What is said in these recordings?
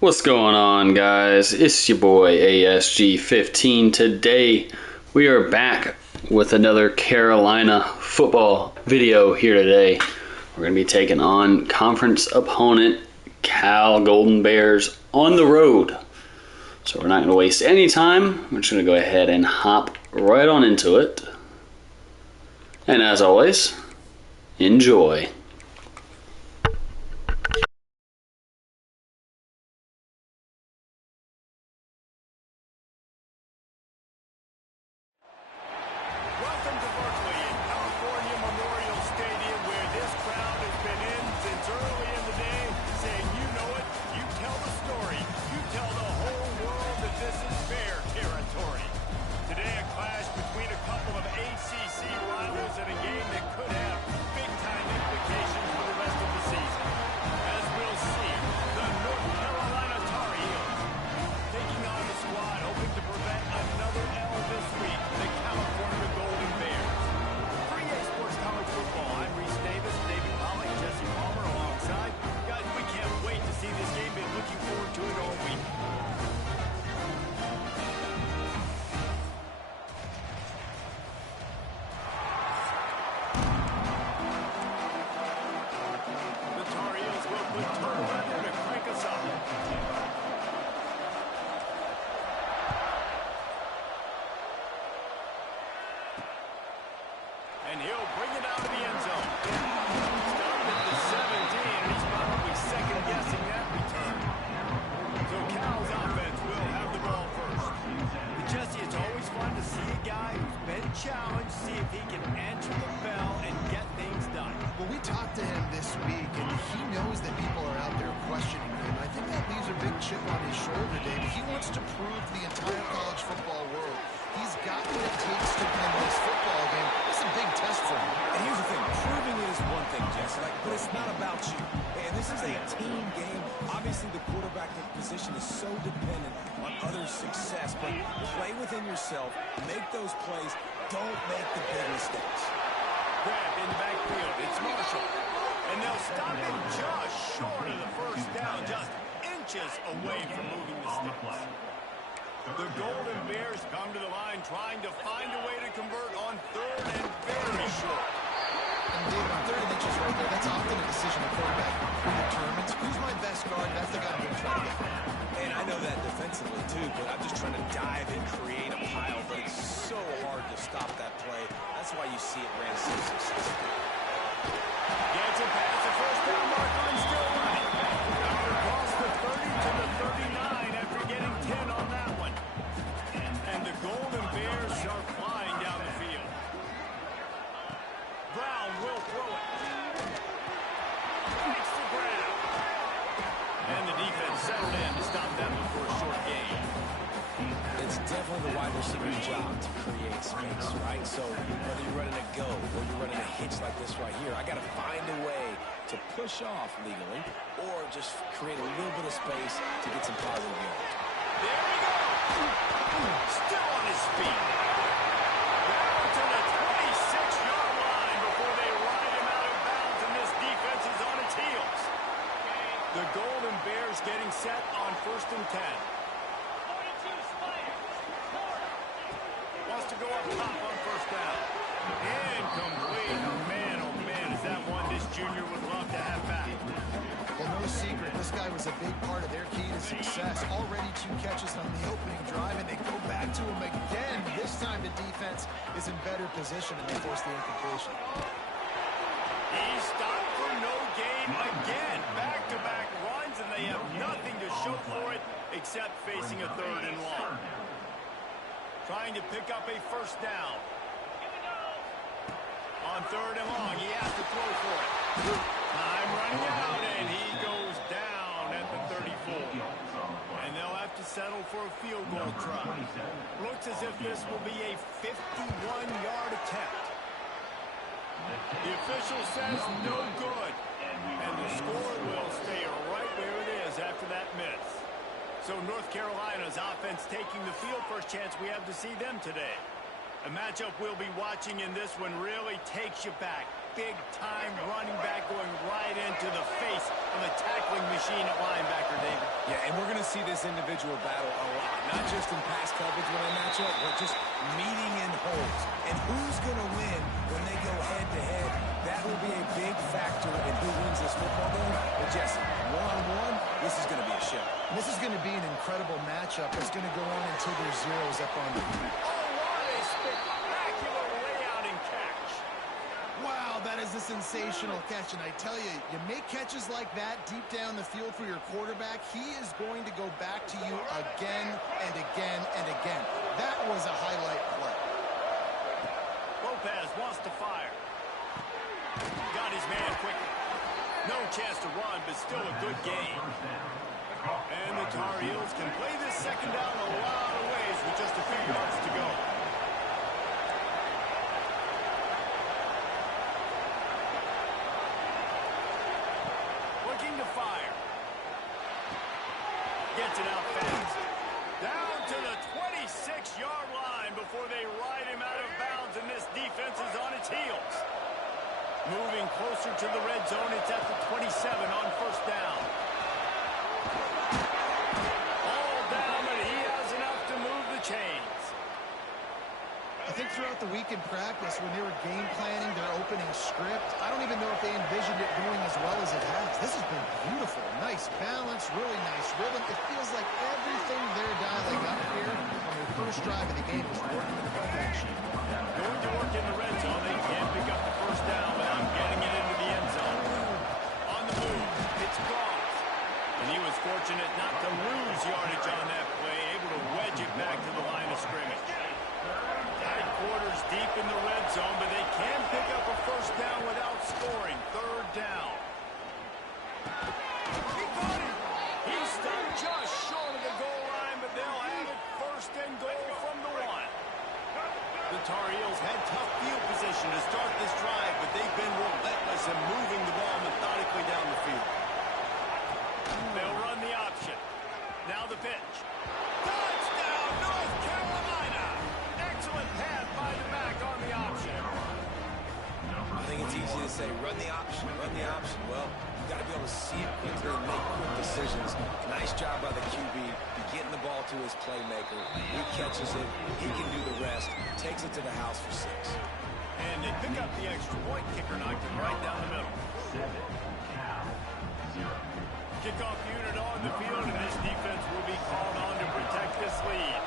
What's going on, guys? It's your boy ASG15. Today we are back with another Carolina football video here today. We're going to be taking on conference opponent Cal Golden Bears on the road. So we're not going to waste any time. We're just going to go ahead and hop right on into it. And as always, enjoy. And he'll bring it out of the end zone. Started at the 17, and he's probably second-guessing that return. So Cal's offense will have the ball first. Jesse, it's always fun to see a guy who's been challenged, see if he can answer the bell and get things done. Well, we talked to him this week, and he knows that people are out there questioning him. I think that leaves a big chip on his shoulder today. He wants to prove to the entire college football world he's got what it takes to win this football game. It's a big test for him. And here's the thing, proving it is one thing, Jesse, but it's not about you. And this is a team game. Obviously, the quarterback position is so dependent on others' success, but play within yourself, make those plays, don't make the big mistakes. Grab in the backfield, it's Marshall. And they'll stop him just short of the first down, just inches away from moving the sticks. The Golden Bears come to the line trying to find a way to convert on third and very short. And David, on third and inches right there, that's often a decision the quarterback determines. Who's my best guard? That's the guy I'm going to try to get. And I know that defensively, too, but I'm just trying to dive and create a pile, but it's so hard to stop that play. That's why you see it ran so successfully. Gets it past the first down mark on still running. Now across the 30 to the 39 after getting 10 on that one. And the Golden Bears are flying down the field. Brown will throw it. Takes the ground. And the defense settled in to stop that one for a short gain. It's definitely the wide receiver's job to create space, right? So whether you're running a go or you're running a hitch like this right here, I got to find a way to push off legally or just create a little bit of space to get some positive yards. There we go. Still on his feet. Down to the 26-yard line before they ride him out of bounds, and this defense is on its heels. The Golden Bears getting set on 1st and 10. Wants to go up top on first down. Incomplete. Oh, man, is that one this junior would love to have back. Well, no secret, this guy was a big part of their key to success. Already 2 catches on the opening drive, and they go back to him again. This time the defense is in better position, and they force the incompletion. He's stopped for no gain again. Back-to-back runs, and they have nothing to show for it except facing a third and long. Trying to pick up a first down. On third and long, he has to throw for it. Time running out, and he goes down at the 34. And they'll have to settle for a field goal try. Looks as if this will be a 51-yard attempt. The official says no good. And the score will stay right where it is after that miss. So North Carolina's offense taking the field. First chance we have to see them today. A matchup we'll be watching in this one really takes you back. big-time running back going right into the face of a tackling machine at linebacker, David. Yeah, and we're going to see this individual battle a lot. Not just in pass coverage when they match up, but just meeting in holes. And who's going to win when they go head-to-head? That will be a big factor in who wins this football game. But Jesse, one-on-one, this is going to be a show. This is going to be an incredible matchup that's going to go on until there's zeros up on the field. Oh, what a spectacular layout and catch. Wow, that is a sensational catch. And I tell you, you make catches like that deep down the field for your quarterback, he is going to go back to you again and again and again. That was a highlight play. Lopez wants to fire. Got his man quickly. No chance to run, but still a good game. And the Tar Heels can play this second down a lot of ways with just a few yards to go. Looking to fire. Gets it out fast. Down to the 26-yard line before they ride him out of bounds, and this defense is on its heels. Moving closer to the red zone, it's at the 27 on first down. All down, but he has enough to move the chains. I think throughout the week in practice, when they were game planning their opening script, I don't even know if they envisioned it going as well as it has. This has been beautiful. Nice balance, really nice rhythm. It feels like everything they're dialing up here on their first drive of the game is working to perfection. Going to work in the red zone. They can't pick up the first down without getting it into the end zone. On the move, it's Goff. And he was fortunate not to lose yardage on that play, able to wedge it back to the line of scrimmage. Tight quarters deep in the red zone, but they can pick up a first down without scoring. Third down. He got it. He stopped just short of the goal line, but they'll have it first and goal from the one. The Tar Heels had tough field position to start this drive, but they've been relentless in moving the ball methodically down the field. They'll run the option. Now the pitch. Touchdown, North Carolina! Excellent pass by the back on the option. I think it's easy to say, run the option, run the option. Well, you've got to be able to see it quickly and make quick decisions. Nice job by the QB, getting the ball to his playmaker. He catches it, he can do the rest, takes it to the house for 6. And they pick up the extra point. Kicker knocked it right down the middle. Kickoff unit on the field, and this defense will be called on to protect this lead.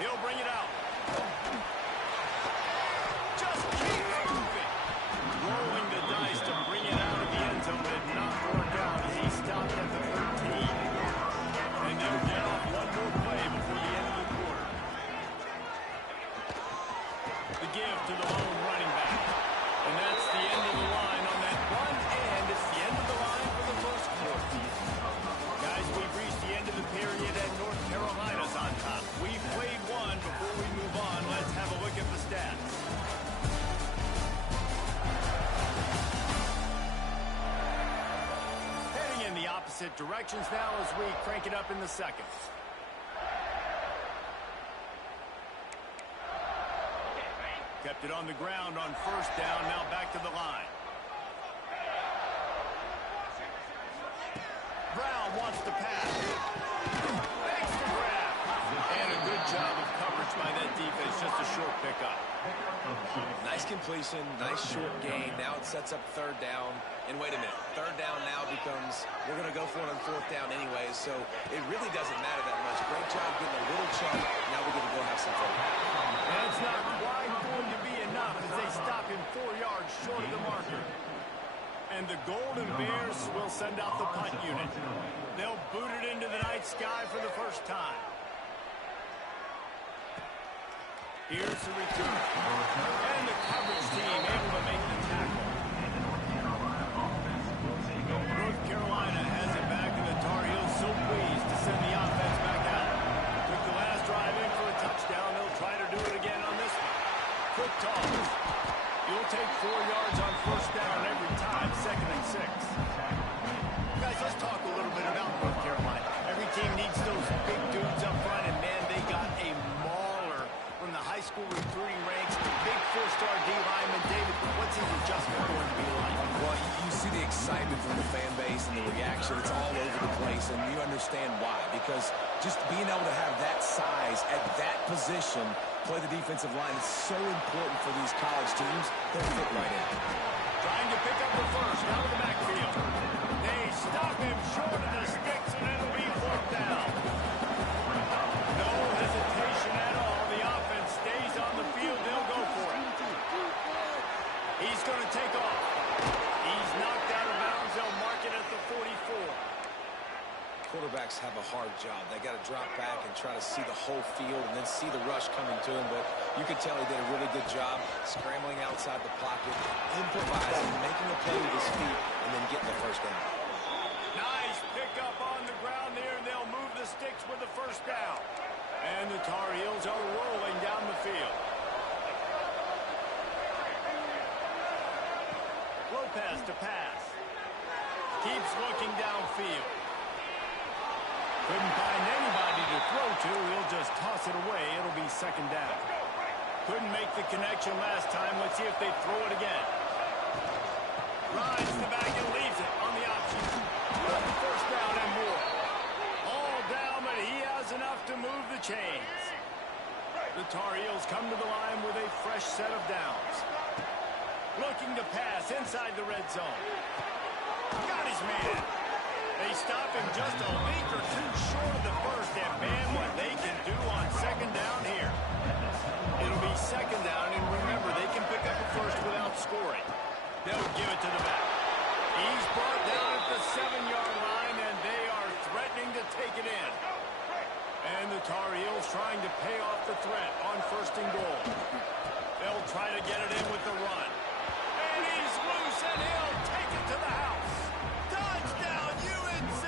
He'll bring it out. Just keep moving. Rolling the dice to bring it out of the end zone. Did not work out as he stopped at the 13. And they'll get off one more play before the end of the quarter. The give to the lone running back. And that's the end of the line on that run, and it's the end of the line for the first quarter. Guys, we've reached the end of the period, and North Carolina's on top. We've played one. Before we move on, let's have a look at the stats. Heading in the opposite directions now as we crank it up in the second. Kept it on the ground on first down, now back to the line. Brown wants to pass. Thanks for grab. And a good job of coverage by that defense, just a short pickup. Nice completion, nice short gain. Now it sets up third down. And wait a minute, third down now becomes, we're going to go for it on fourth down anyway, so it really doesn't matter that much. Great job getting a little chunk. Now we're going to go have some fun. That's not quite going to be enough as they stop him 4 yards short of the marker. And the Golden Bears will send out the punt unit. They'll boot it into the night sky for the first time. Here's the return. And the coverage team able to make the tackle. North Carolina has it back, and the Tar Heels so pleased to send the offense back out. Took the last drive in for a touchdown. They'll try to do it again on this one. Quick toss. You'll take 4 yards on first down every time, 2nd and 6. Guys, let's talk a little bit about North Carolina. Every team needs those big dudes up front, and man, they got a mauler from the high the excitement from the fan base and the reaction. It's all over the place, and you understand why. Because just being able to have that size at that position, play the defensive line, is so important for these college teams. They'll fit right in. Trying to pick up the first out of the backfield. They stop him short of the sticks, and it'll be fourth down. No hesitation at all. The offense stays on the field. They'll go for it. He's going to take off. He's knocked out of bounds. They'll mark it at the 44. Quarterbacks have a hard job. They got to drop back and try to see the whole field and then see the rush coming to him. But you could tell he did a really good job scrambling outside the pocket, improvising, making a play with his feet, and then getting the first down. Nice pickup on the ground there. They'll move the sticks with the first down. And the Tar Heels are rolling down the field. Lopez to pass. Keeps looking downfield. Couldn't find anybody to throw to. He'll just toss it away. It'll be second down. Couldn't make the connection last time. Let's see if they throw it again. Rides the back and leaves it on the option. First down and more. All down, but he has enough to move the chains. The Tar Heels come to the line with a fresh set of downs. Looking to pass inside the red zone. Got his man. They stop him just a leak or two short of the first, and man, what they can do on second down here. It'll be second down, and remember, they can pick up a first without scoring. They'll give it to the back. He's brought down at the 7-yard line, and they are threatening to take it in. And the Tar Heels trying to pay off the threat on first and goal. They'll try to get it in with the run. And he's loose, and he'll take it to the house. Touchdown, UNC!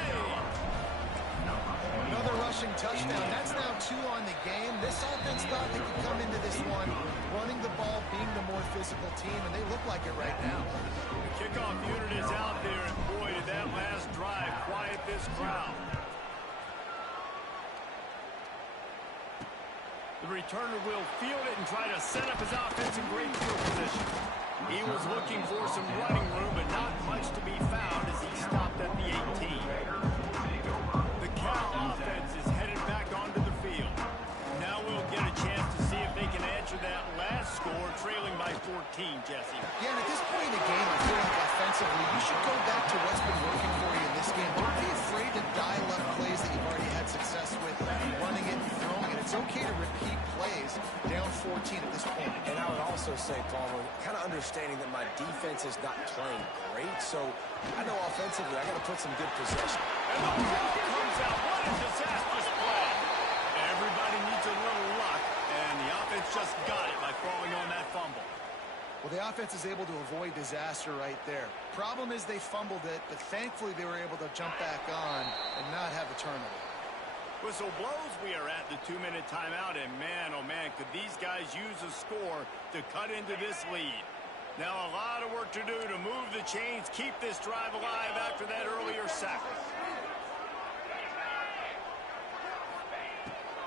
Another rushing touchdown. That's now 2 on the game. This offense thought they could come into this one running the ball, being the more physical team, and they look like it right now. The kickoff unit is out there, and boy, did that last drive quiet this crowd. The returner will field it and try to set up his offense in great field position. He was looking for some running room, but not much to be found as he stopped at the 18. The Cal offense is headed back onto the field. Now we'll get a chance to see if they can answer that last score, trailing by 14, Jesse. Yeah, and at this point in the game, I feel like offensively, you should go back to what's been working for you in this game. Don't be afraid to dial up plays that you've already had success with, running it and throwing it. It's okay to repeat plays down 14 at this point. And I would also say, Palmer, kind of understanding that my defense is not playing great, so I know offensively I got to put some good possession. And the ball comes out. What a disastrous play. Everybody needs a little luck, and the offense just got it by falling on that fumble. Well, the offense is able to avoid disaster right there. Problem is they fumbled it, but thankfully they were able to jump back on and not have a turnover. Whistle blows. We are at the 2-minute timeout, and man, oh man, could these guys use a score to cut into this lead. Now a lot of work to do to move the chains, keep this drive alive after that earlier sack.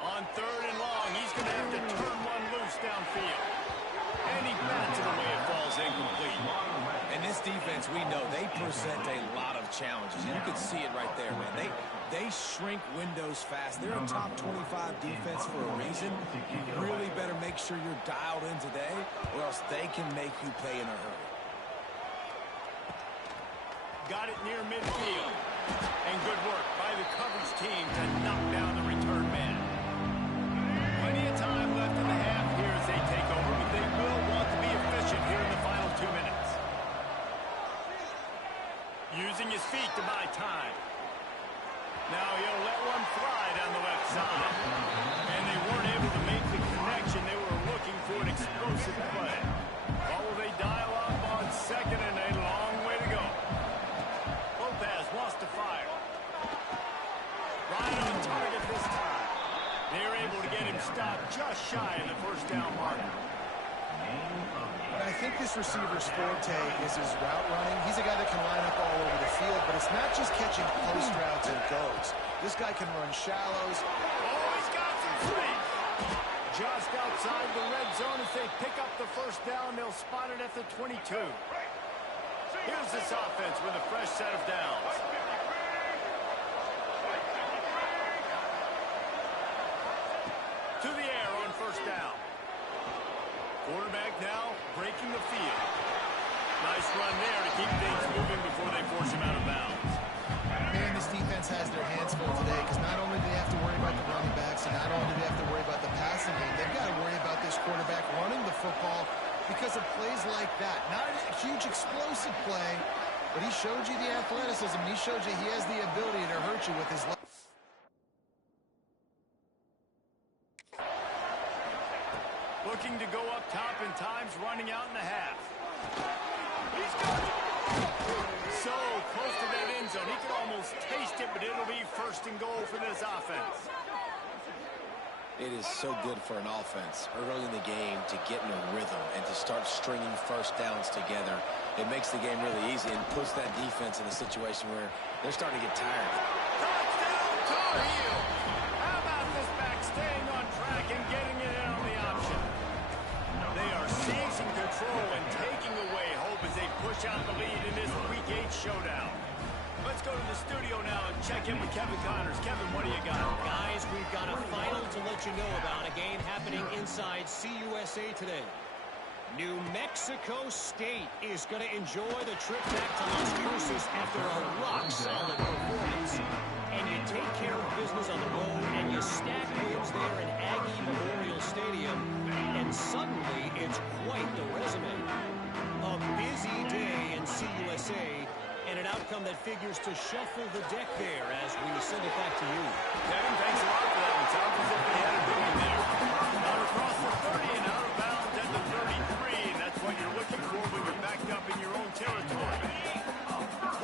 On 3rd and long, he's going to have to turn one loose downfield. And he bats it away. It falls incomplete. And this defense, we know, they present a lot of challenges. And you can see it right there, man. They shrink windows fast. They're a top 25 defense for a reason. You really better make sure you're dialed in today, or else they can make you pay in a hurry. Got it near midfield. And good work by the coverage team to knock down the return man. Plenty of time left in the half here as they take over, but they will want to be efficient here in the final 2 minutes. Using his feet to buy time. Now he'll let one fly down the left side. And they weren't able to make the connection. They were looking for an explosive play. Or will they dial up on second and a long way to go? Lopez wants to fire. Right on target this time. They're able to get him stopped just shy of the first down mark. And I think this receiver's forte is his route running. He's a guy that can line up all over the field, but it's not just catching post routes and goes. This guy can run shallows. Oh, he's got some space. Just outside the red zone as they pick up the first down. They'll spot it at the 22. Here's this offense with a fresh set of downs. To the air on first down. Quarterback now breaking the field. Nice run there to keep things moving before they force him out of bounds. Man, this defense has their hands full today because not only do they have to worry about the running backs and not only do they have to worry about the passing game, they've got to worry about this quarterback running the football because of plays like that. Not a huge explosive play, but he showed you the athleticism. He showed you he has the ability to hurt you with his left. Looking to go up top in times, running out in the half. He's got it. So close to that end zone. He can almost taste it, but it'll be first and goal for this offense. It is so good for an offense early in the game to get in a rhythm and to start stringing first downs together. It makes the game really easy and puts that defense in a situation where they're starting to get tired. Touchdown, Tar Heel. How about this back staying on track and getting it in on the option? They are seizing control and taking away hope as they push out the lead in this Week 8 showdown. Let's go to the studio now and check in with Kevin Connors. Kevin, what do you got? Guys, we've got a final to let you know about, a game happening inside CUSA today. New Mexico State is going to enjoy the trip back to Las Cruces after a rock-solid performance. And you take care of business on the road, and you stack wins there in Aggie Memorial Stadium, and suddenly it's quite the resume. A busy day in CUSA, and an outcome that figures to shuffle the deck there as we send it back to you. Kevin, thanks a lot for that one. Sounds as if they had a good one there. Out across the 30 and out of bounds at the 33, and that's what you're looking for when you're backed up in your own territory.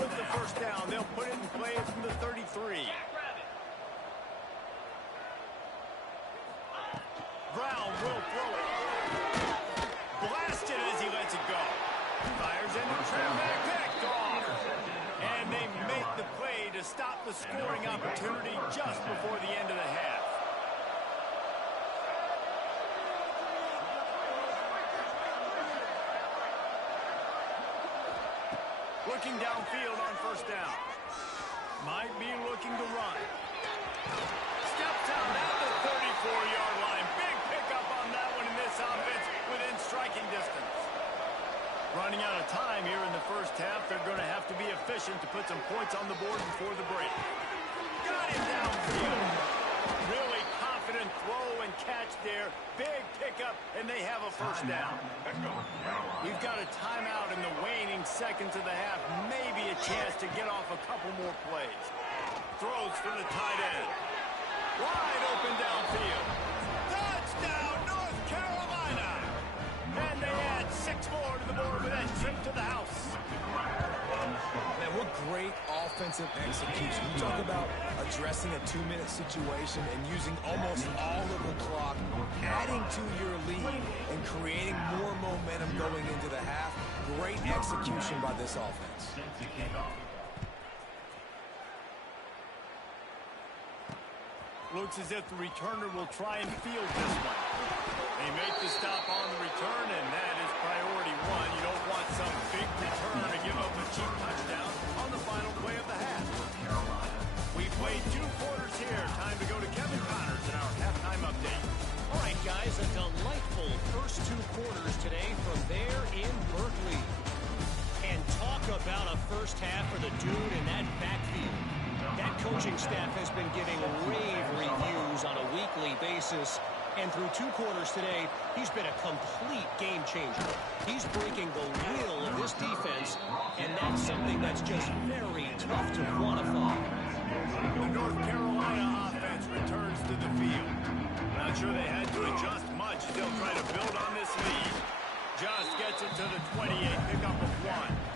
With the first down, they'll put it in play from the 33. Brown will throw it. Blasted as he lets it go. Fires into the trail back, picked off. And they make the play to stop the scoring opportunity just before the end of the half. Looking downfield on first down. Might be looking to run. Steps out at the 34-yard line. Big pickup on that one in this offense within striking distance. Running out of time here in the first half. They're going to have to be efficient to put some points on the board before the break. Got him downfield. Really confident throw and catch there. Big pickup, and they have a first down. We've got a timeout in the waning seconds of the half. Maybe a chance to get off a couple more plays. Throws for the tight end. Wide open downfield. Touchdown, North Carolina! And they add 6 more to the board with that trip to the house. Man, what great offensive execution. You talk about addressing a 2-minute situation and using almost all of the clock, adding to your lead and creating more momentum going into the half. Great execution by this offense. Looks as if the returner will try and field this one. They make the stop on the return, and that is priority one. You don't want some big return to give up a cheap touchdown on the final play of the half. We played 2 quarters here. Time to go to Kevin Connors in our halftime update. All right, guys, a delightful first 2 quarters today from there in Berkeley. And talk about a first half for the dude in that backfield. That coaching staff has been giving rave reviews on a weekly basis. And through 2 quarters today, he's been a complete game changer. He's breaking the will of this defense, and that's something that's just very tough to quantify. The North Carolina offense returns to the field. Not sure they had to adjust much as they'll try to build on this lead. Just gets it to the 28, pickup of 1.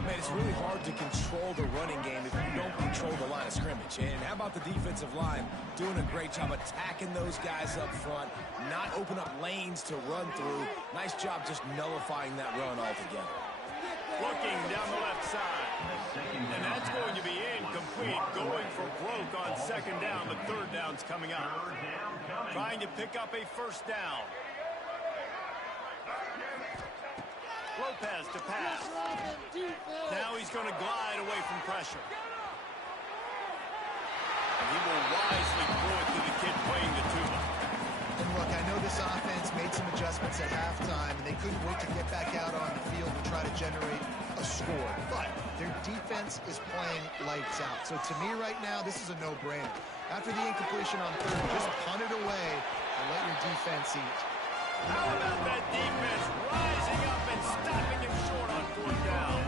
Man, it's really hard to control the running game if you don't control the line of scrimmage. And how about the defensive line doing a great job attacking those guys up front, not open up lanes to run through. Nice job just nullifying that run altogether. Looking down the left side. And that's going to be incomplete. Going for broke on second down. The third down's coming up. Trying to pick up a first down. Lopez to pass. Now he's going to glide away from pressure. And he will wisely throw it to the kid playing the tuba. And look, I know this offense made some adjustments at halftime, and they couldn't wait to get back out on the field and try to generate a score. But their defense is playing lights out. So to me right now, this is a no-brainer. After the incompletion on third, just punt it away and let your defense eat. How about that defense rising up and stopping him short on fourth down?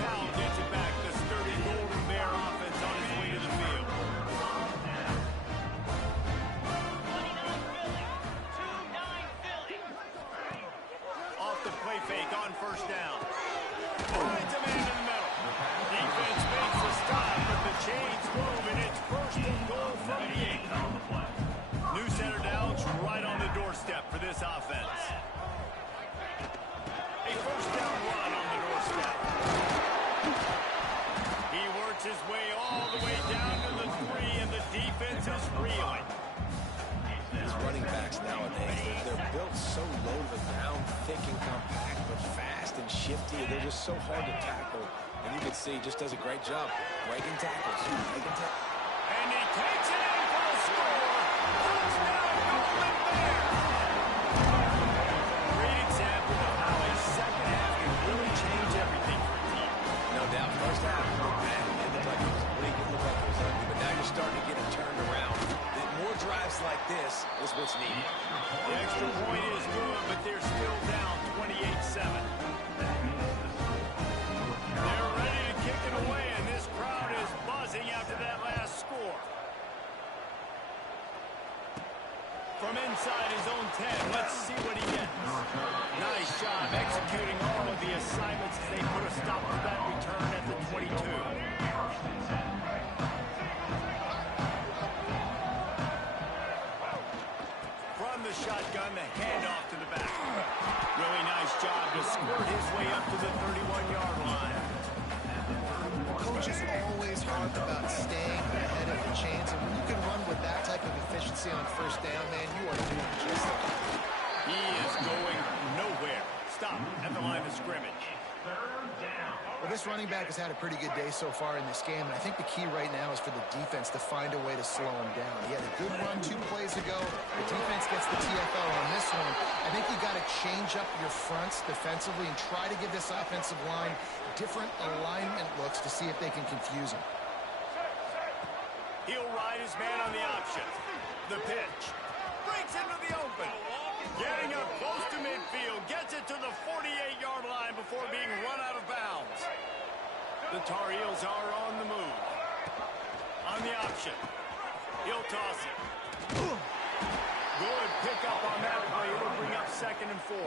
Cal gets it back. The sturdy Golden Bear offense on his way to the field. Off the play fake on first down. Finds a man in the middle. Defense makes the stop, but the chains move, and it's first and goal from the 8. New center downs right on the doorstep for this offense. A first down run on the doorstep. He works his way all the way down to the 3, and the defense is reeling. These running backs nowadays, they're built so low to the ground, thick and compact, but fast and shifty. They're just so hard to tackle. And you can see he just does a great job breaking tackles. And he takes it in for the score. Touchdown, Golden Bear! Great example of how a second half can really change everything for a team. No doubt. First half, it looked bad. It looked like it was weak. It looked like it was ugly. But now you're starting to get it turned around. More drives like this is what's needed. The extra point is good, but they're still down 28-7. They're ready to kick it away, and this crowd is buzzing after that last score. From inside his own 10, let's see what he gets. Nice job executing all of the assignments as they put a stop to that return at the 22. From the shotgun, the handoff to the back. Really nice job to squirt his way up to the 31-yard line. Coaches always harp about staying ahead of the chains, and when you can run with that type of efficiency on first down, man, you are doing just that. He is going nowhere. Stop at the line of scrimmage. Well, this running back has had a pretty good day so far in this game, and I think the key right now is for the defense to find a way to slow him down. He had a good run 2 plays ago. The defense gets the TFL on this one. I think you got to change up your fronts defensively and try to give this offensive line different alignment looks to see if they can confuse him. He'll ride his man on the option. The pitch. Breaks into the open. Getting up close to midfield. Gets it to the 48-yard line before being run out of bounds. The Tar Heels are on the move. On the option. He'll toss it. Good pickup on that play. It'll bring up 2nd and 4.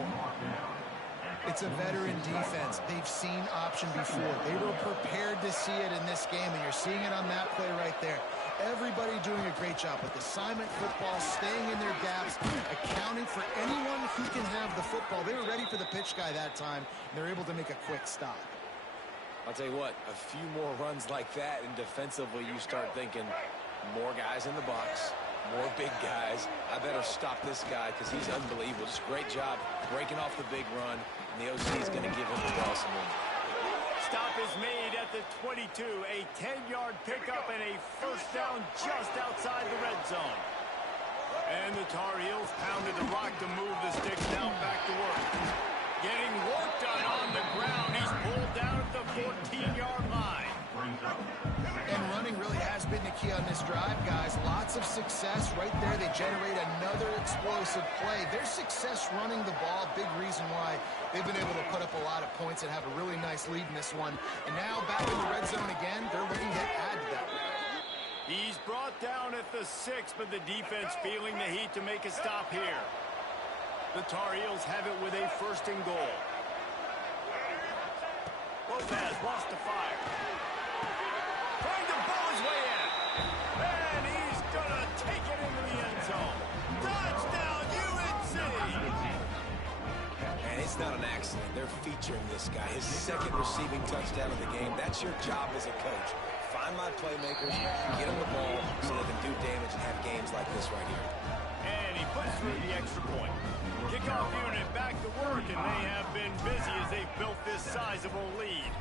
It's a veteran defense. They've seen option before. They were prepared to see it in this game, and you're seeing it on that play right there. Everybody doing a great job with assignment football, staying in their gaps, accounting for anyone who can have the football. They were ready for the pitch guy that time, and they're able to make a quick stop. I'll tell you what, a few more runs like that, and defensively you start thinking more guys in the box, more big guys. I better stop this guy because he's unbelievable. Just great job breaking off the big run, and the OC is going to give him the ball some more. Stop is made at the 22. A 10-yard pickup and a first down just outside the red zone. And the Tar Heels pounded the rock to move the sticks now back to work. Getting work done on the ground. He's pulled down at the 14-yard line. And running really has been the key on this drive, guys. Lots of success right there. They generate another explosive play. Their success running the ball, big reason why they've been able to put up a lot of points and have a really nice lead in this one. And now back in the red zone again, they're looking to add to that. He's brought down at the 6, but the defense feeling the heat to make a stop here. The Tar Heels have it with a 1st and goal. Lopez wants to fire. Trying to bowl his way in. And he's going to take it into the end zone. Touchdown, UNC! And it's not an accident. They're featuring this guy. His 2nd receiving touchdown of the game. That's your job as a coach. Find my playmakers, get them the ball so they can do damage and have games like this right here. And he puts through the extra point. Kickoff unit back to work, and they have been busy as they've built this sizable lead.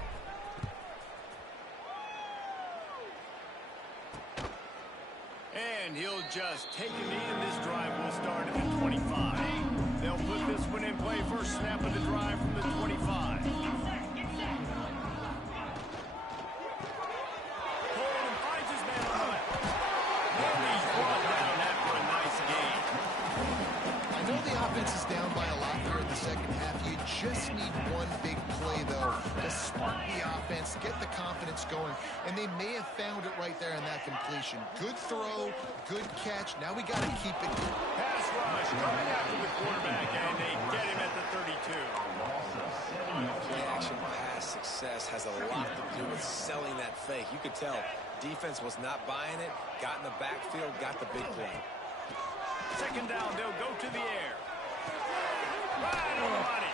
And he'll just take a knee, and this drive will start at the 25. They'll put this one in play. First snap of the drive from the 25. Pulled and finds his man on the left. And he's brought down after a nice gain. I know the offense is down by a lot here in the second half. You just need one big play, though, to spark the offense, get the confidence going, and they may have found it right there in that completion. Good throw, good catch. Now we got to keep it going. Pass rush coming after the quarterback, and they get him at the 32. Play action pass success has a lot to do with selling that fake. You could tell defense was not buying it, got in the backfield, got the big play. Second down, they'll go to the air. Right on the money.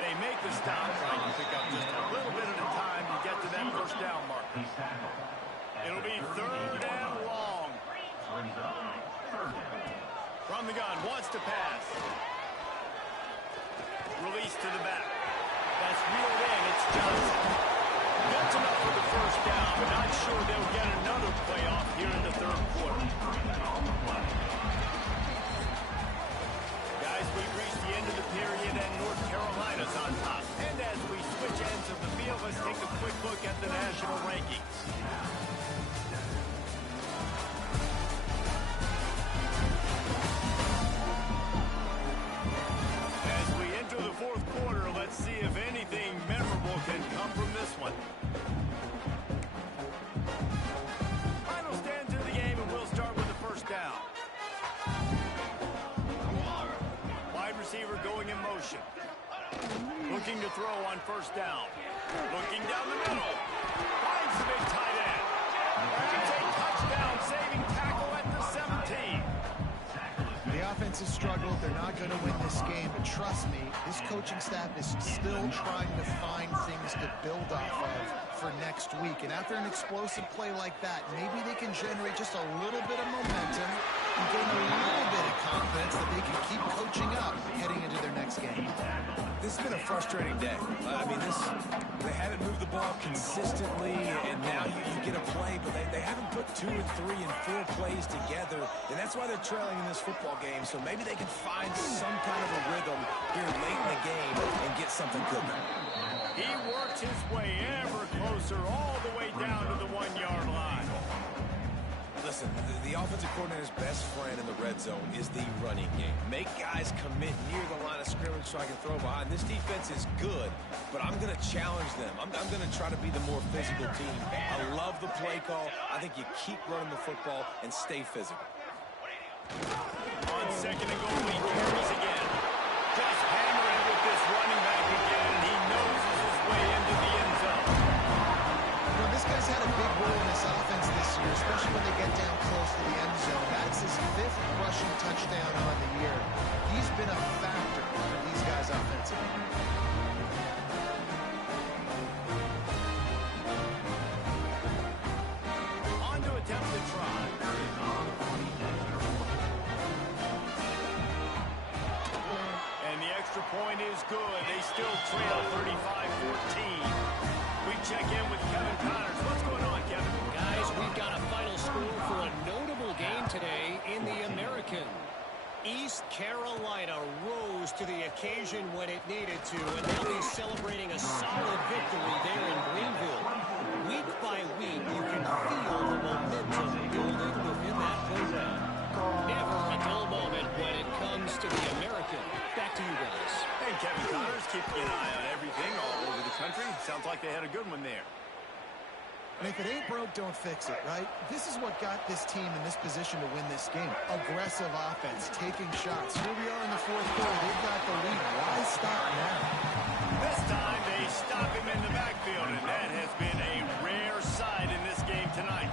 They make the stop, trying to pick up just a little bit at a time to get to that first down marker. It'll be third and long. From the gun, wants to pass. Release to the back. That's reeled in. It's Johnson. That's enough for the first down, but not sure they'll get another play off here in the third quarter. Guys, we've reached the end of the period, and North Carolina's on top. And as we switch ends of the field, let's take a quick look at the national rankings. As we enter the fourth quarter, let's see if anything memorable can come from this one. Final stands of the game, and we'll start with the first down. Wide receiver going in motion. Looking to throw on first down. Looking down the middle. Finds the big tight end. That's a touchdown, saving tackle at the 17. The offense has struggled. They're not going to win this game, but trust me, this coaching staff is still trying to find things to build off of for next week. And after an explosive play like that, maybe they can generate just a little bit of momentum and gain a little bit of confidence that they can keep coaching up heading into their next game. This has been a frustrating day. I mean, they haven't moved the ball consistently, and now you get a play, but they haven't put 2 and 3 and 4 plays together, and that's why they're trailing in this football game. So maybe they can find some kind of a rhythm here late in the game and get something cooking. He works his way ever closer all the way down to the 1-yard line. Listen, the offensive coordinator's best friend in the red zone is the running game. Make guys commit near the line of scrimmage so I can throw behind. This defense is good, but I'm going to challenge them. I'm going to try to be the more physical team. I love the play call. I think you keep running the football and stay physical. On second and goal, he carries again. Just hammering with this running back again, and he noses his way into the end zone. Well, this guy's had a big role in this offense this year, especially when they get down close to the end zone. That's his 5th rushing touchdown on the year. He's been a factor for these guys offensively. On to attempt the try. And the extra point is good. They still trail 35-14. We check in with Kevin Connors. What's going on, Kevin? Guys, we've got a final score for a notable game today in the American. East Carolina rose to the occasion when it needed to, and they'll be celebrating a solid victory there in Greenville. Week by week, you can feel the momentum building within that program. Never a dull moment when it comes to the American. Back to you guys. Hey, Kevin Connors, keeping an eye on everything all over the country. Sounds like they had a good one there. And if it ain't broke, don't fix it, right? This is what got this team in this position to win this game. Aggressive offense, taking shots. Here we are in the fourth quarter. They've got the lead. Why stop now? This time they stop him in the backfield, and that has been a rare sight in this game tonight.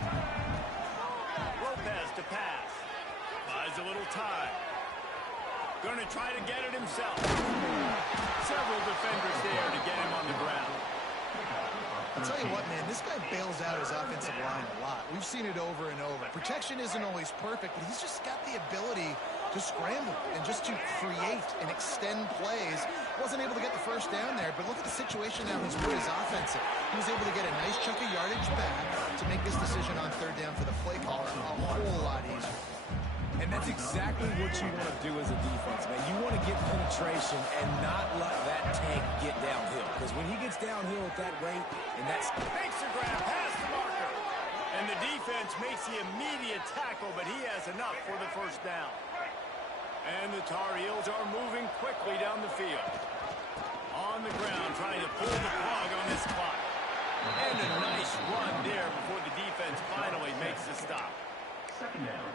Lopez to pass. Buys a little time. Going to try to get it himself. Several defenders there to get him on the ground. I'll tell you what, man, this guy bails out his offensive line a lot. We've seen it over and over. Protection isn't always perfect, but he's just got the ability to scramble and just to create and extend plays. Wasn't able to get the first down there, but look at the situation now he's put his offense in. He was able to get a nice chunk of yardage back to make this decision on third down for the play caller a whole lot easier. And that's exactly what you want to do as a defense, man. You want to get penetration and not let that tank get downhill. Because when he gets downhill at that rate, and that's... Makes the grab past the marker. And the defense makes the immediate tackle, but he has enough for the first down. And the Tar Heels are moving quickly down the field. On the ground, trying to pull the plug on this clock. And a nice run there before the defense finally makes the stop.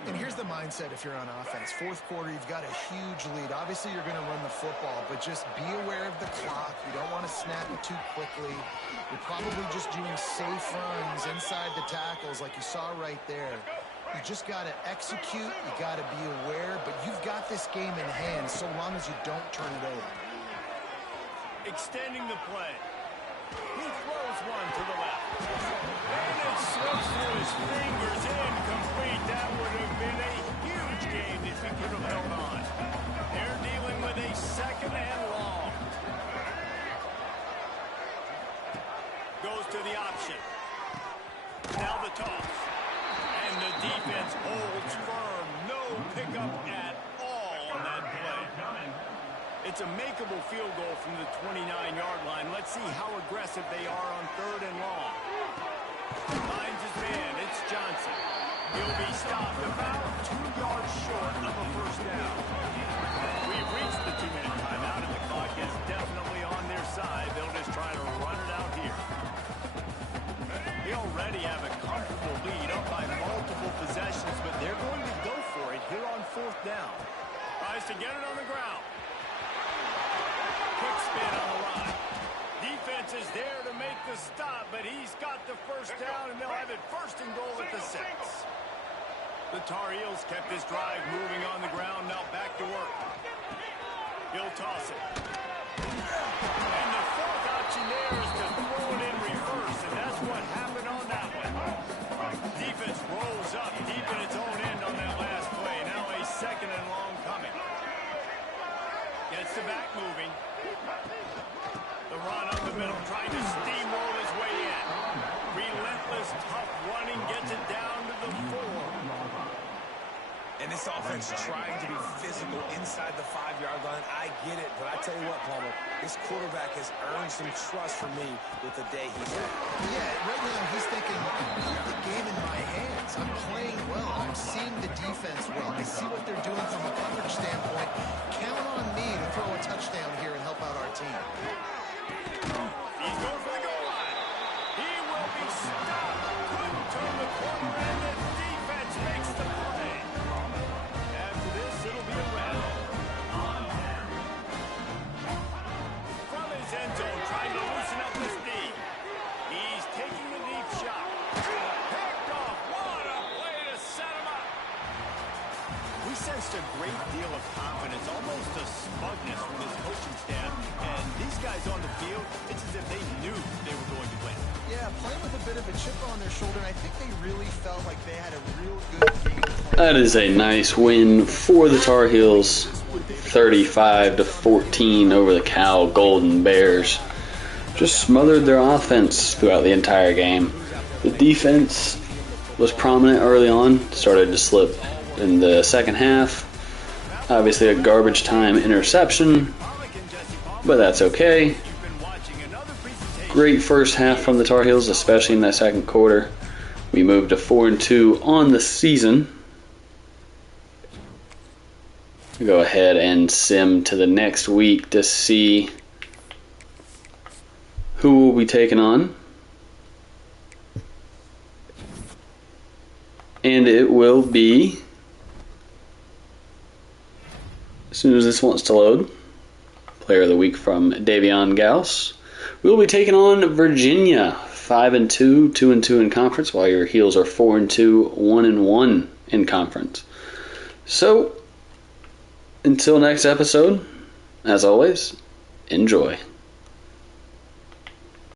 And here's the mindset if you're on offense. Fourth quarter, you've got a huge lead. Obviously, you're going to run the football, but just be aware of the clock. You don't want to snap it too quickly. You're probably just doing safe runs inside the tackles like you saw right there. You just got to execute. You got to be aware, but you've got this game in hand so long as you don't turn it over. Extending the play. He throws one to the left. And it slips through his fingers, incomplete. That would have been a huge game if he could have held on. They're dealing with a second and long. Goes to the option. Now the toss. And the defense holds firm. No pickup at all on that play. It's a makeable field goal from the 29-yard line. Let's see how aggressive they are on third and long. Finds his man. It's Johnson. He'll be stopped about 2 yards short of a first down. We've reached the 2-minute timeout, and the clock is definitely on their side. They'll just try to run it out here. They already have a comfortable lead up by multiple possessions, but they're going to go for it here on fourth down. Tries to get it on the ground. Quick spin on the line. Defense is there to make the stop, but he's got the first down, and they'll have it first and goal at the 6. The Tar Heels kept this drive moving on the ground, now back to work. He'll toss it. And the fourth option there is to throw it in reverse, and that's what happened on that one. Defense rolls up deep in its own end on that last play. Now a second and long coming. Gets the back moving. The run up the middle, trying to steamroll his way in. Relentless, tough running, gets it down to the 4. And this offense trying to be physical inside the 5-yard line. I get it, but I tell you what, Palmer, this quarterback has earned some trust from me with the day he's had. Yeah, right now he's thinking, I've got the game in my hands. I'm playing well. I'm seeing the defense well. I see what they're doing from a coverage standpoint. Count on me to throw a touchdown here and help out our team. He's going for the goal line. He will be stopped. Couldn't turn the corner, and the defense makes the play. After this, it'll be a wrap. From his end zone, trying to loosen up his knee. He's taking the deep shot. Picked off. What a play to set him up. We sensed a great deal of confidence, almost a smugness from this coaching staff. And these guys on the field, it's as if they knew they were going to win. Yeah, playing with a bit of a chip on their shoulder. I think they really felt like they had a real good game plan. That is a nice win for the Tar Heels. 35-14 over the Cal Golden Bears. Just smothered their offense throughout the entire game. The defense was prominent early on, started to slip in the second half. Obviously a garbage time interception, but that's okay. Great first half from the Tar Heels, especially in that second quarter. We moved to 4-2 on the season. Go ahead and sim to the next week to see who will be taken on. And it will be, as soon as this wants to load, Player of the Week from Davion Gauss. We will be taking on Virginia, 5-2, 2-2 in conference, while your Heels are 4-2, 1-1 in conference. So, until next episode, as always, enjoy.